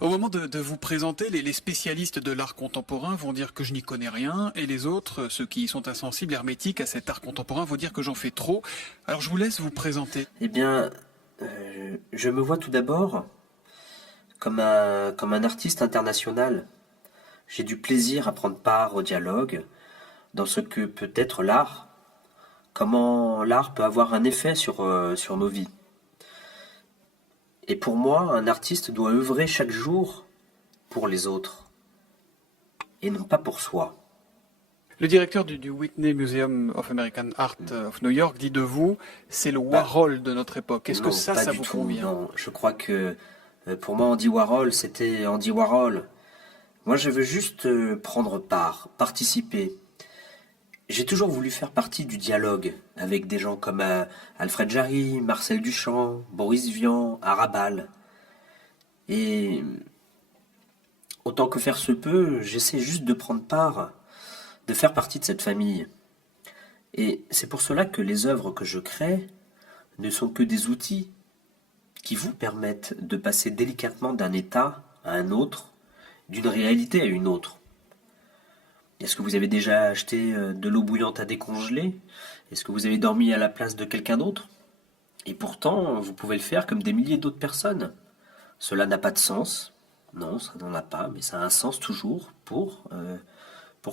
Au moment de vous présenter, les spécialistes de l'art contemporain vont dire que je n'y connais rien, et les autres, ceux qui sont insensibles, hermétiques à cet art contemporain, vont dire que j'en fais trop. Alors je vous laisse vous présenter. Eh bien, je me vois tout d'abord comme un artiste international. J'ai du plaisir à prendre part au dialogue dans ce que peut être l'art, comment l'art peut avoir un effet sur nos vies. Et pour moi, un artiste doit œuvrer chaque jour pour les autres, et non pas pour soi. Le directeur du Whitney Museum of American Art of New York dit de vous, c'est le Bah, Warhol de notre époque. Est-ce que non, ça, pas ça du vous tout, convient? non. Je crois que pour moi, Andy Warhol, c'était Andy Warhol. Moi, je veux juste prendre part, participer. J'ai toujours voulu faire partie du dialogue avec des gens comme Alfred Jarry, Marcel Duchamp, Boris Vian, Arabal. Et autant que faire se peut, j'essaie juste de prendre part, de faire partie de cette famille. Et c'est pour cela que les œuvres que je crée ne sont que des outils qui vous permettent de passer délicatement d'un état à un autre, d'une réalité à une autre. Est-ce que vous avez déjà acheté de l'eau bouillante à décongeler? Est-ce que vous avez dormi à la place de quelqu'un d'autre? Et pourtant, vous pouvez le faire comme des milliers d'autres personnes. Cela n'a pas de sens. Non, ça n'en a pas, mais ça a un sens toujours pour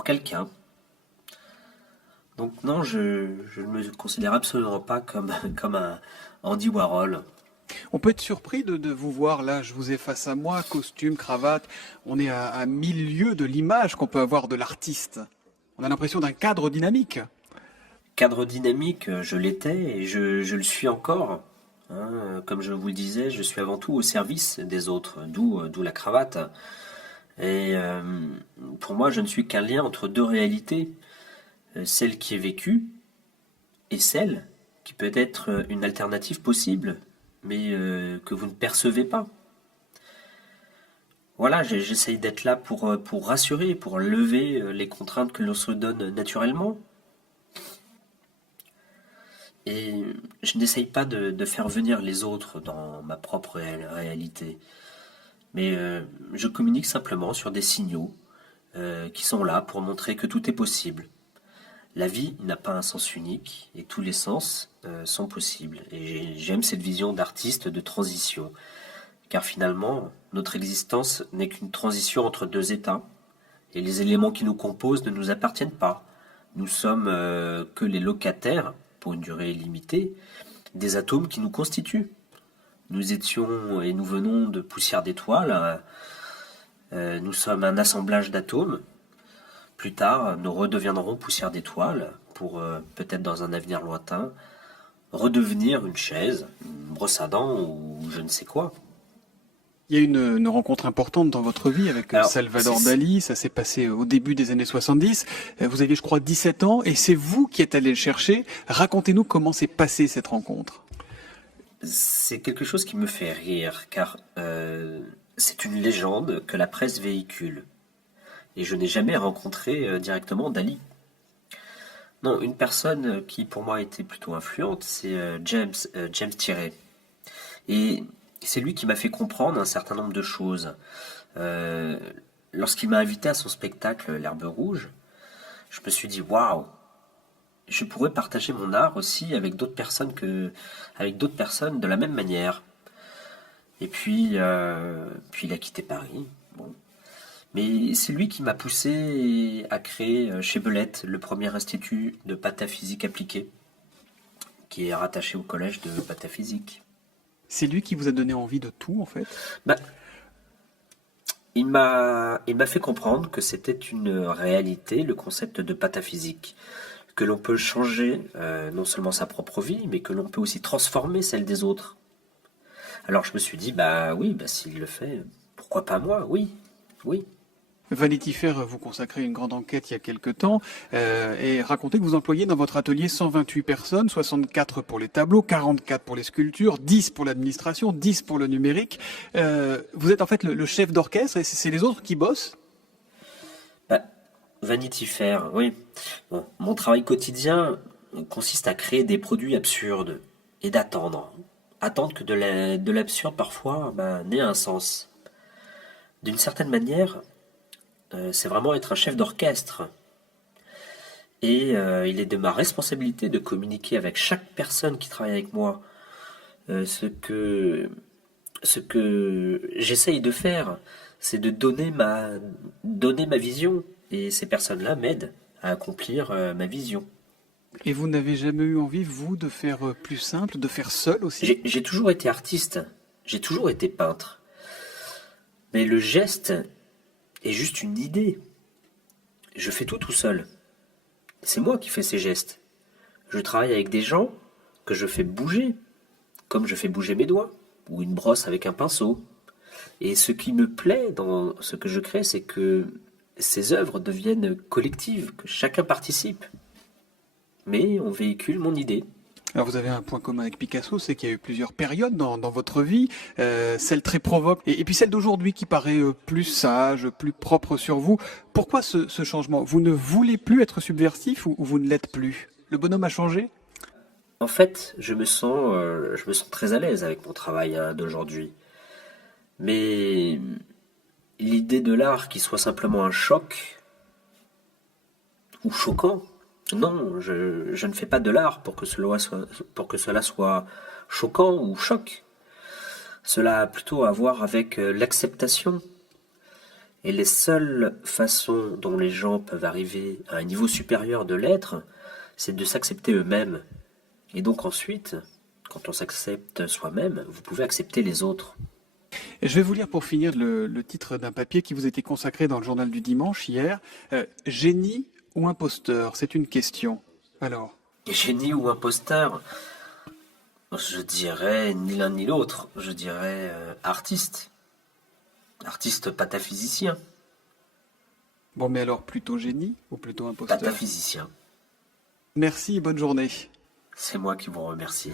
quelqu'un. Donc non, je ne me considère absolument pas comme, comme un Andy Warhol. On peut être surpris de vous voir là, je vous ai face à moi, costume, cravate, on est à 1000 lieues de l'image qu'on peut avoir de l'artiste. On a l'impression d'un cadre dynamique. Cadre dynamique, je l'étais et je le suis encore. Hein, comme je vous le disais, je suis avant tout au service des autres, d'où la cravate. Et pour moi, je ne suis qu'un lien entre deux réalités, celle qui est vécue et celle qui peut être une alternative possible, mais que vous ne percevez pas. Voilà, j'essaye d'être là pour rassurer, pour lever les contraintes que l'on se donne naturellement. Et je n'essaye pas de faire venir les autres dans ma propre réalité, mais je communique simplement sur des signaux qui sont là pour montrer que tout est possible. La vie n'a pas un sens unique et tous les sens sont possibles. Et j'aime cette vision d'artiste de transition, car finalement, notre existence n'est qu'une transition entre deux états, et les éléments qui nous composent ne nous appartiennent pas. Nous sommes que les locataires, pour une durée limitée, des atomes qui nous constituent. Nous étions et nous venons de poussière d'étoiles, nous sommes un assemblage d'atomes. Plus tard, nous redeviendrons poussière d'étoiles pour peut-être dans un avenir lointain redevenir une chaise, une brosse à dents ou je ne sais quoi. Il y a une rencontre importante dans votre vie avec Alors, Salvador Dali, ça s'est passé au début des années 70. Vous aviez, je crois, 17 ans et c'est vous qui êtes allé le chercher. Racontez-nous comment s'est passée cette rencontre. c'est quelque chose qui me fait rire, car c'est une légende que la presse véhicule. Et je n'ai jamais rencontré directement Dali. Non, une personne qui pour moi était plutôt influente, c'est James Thierry. Et c'est lui qui m'a fait comprendre un certain nombre de choses. Euh, Lorsqu'il m'a invité à son spectacle L'Herbe Rouge, je me suis dit waouh, je pourrais partager mon art aussi avec d'autres personnes de la même manière. Et puis il a quitté Paris. Bon. Mais c'est lui qui m'a poussé à créer chez Belette le premier institut de pataphysique appliquée, qui est rattaché au collège de pataphysique. C'est lui qui vous a donné envie de tout, en fait. Bah, il m'a fait comprendre que c'était une réalité, le concept de pataphysique, que l'on peut changer non seulement sa propre vie, mais que l'on peut aussi transformer celle des autres. Alors je me suis dit, bah oui, bah s'il le fait, pourquoi pas moi? Oui, oui. Vanity Fair vous consacrez une grande enquête il y a quelque temps et racontez que vous employez dans votre atelier 128 personnes, 64 pour les tableaux, 44 pour les sculptures, 10 pour l'administration, 10 pour le numérique. Vous êtes en fait le chef d'orchestre et c'est les autres qui bossent. Bah, Vanity Fair, oui. Bon, mon travail quotidien consiste à créer des produits absurdes et d'attendre. Attendre que de l'absurde parfois bah, n'ait un sens. D'une certaine manière, c'est vraiment être un chef d'orchestre. Et il est de ma responsabilité de communiquer avec chaque personne qui travaille avec moi ce que j'essaye de faire, c'est de donner ma vision. Et ces personnes-là m'aident à accomplir ma vision. Et vous n'avez jamais eu envie, vous, de faire plus simple, de faire seul aussi? J'ai toujours été artiste, j'ai toujours été peintre. Mais le geste est juste une idée. Je fais tout seul. C'est moi qui fais ces gestes. Je travaille avec des gens que je fais bouger, comme je fais bouger mes doigts, ou une brosse avec un pinceau. Et ce qui me plaît dans ce que je crée, c'est que ces œuvres deviennent collectives, que chacun participe. Mais on véhicule mon idée. Alors vous avez un point commun avec Picasso, c'est qu'il y a eu plusieurs périodes dans votre vie, celle très provoque, et puis celle d'aujourd'hui qui paraît plus sage, plus propre sur vous. Pourquoi ce changement? Vous ne voulez plus être subversif ou vous ne l'êtes plus? Le bonhomme a changé? En fait, je me sens très à l'aise avec mon travail d'aujourd'hui. Mais l'idée de l'art qui soit simplement un choc ou choquant, non, je ne fais pas de l'art pour que cela soit choquant ou choc. Cela a plutôt à voir avec l'acceptation. Et les seules façons dont les gens peuvent arriver à un niveau supérieur de l'être, c'est de s'accepter eux-mêmes. Et donc ensuite, quand on s'accepte soi-même, vous pouvez accepter les autres. Et je vais vous lire pour finir le titre d'un papier qui vous a été consacré dans le journal du dimanche hier. Génie ou imposteur? C'est une question. Alors? Génie ou imposteur? Je dirais ni l'un ni l'autre. Je dirais artiste. Artiste pataphysicien. Bon, mais alors plutôt génie ou plutôt imposteur? Pataphysicien. Merci, bonne journée. C'est moi qui vous remercie.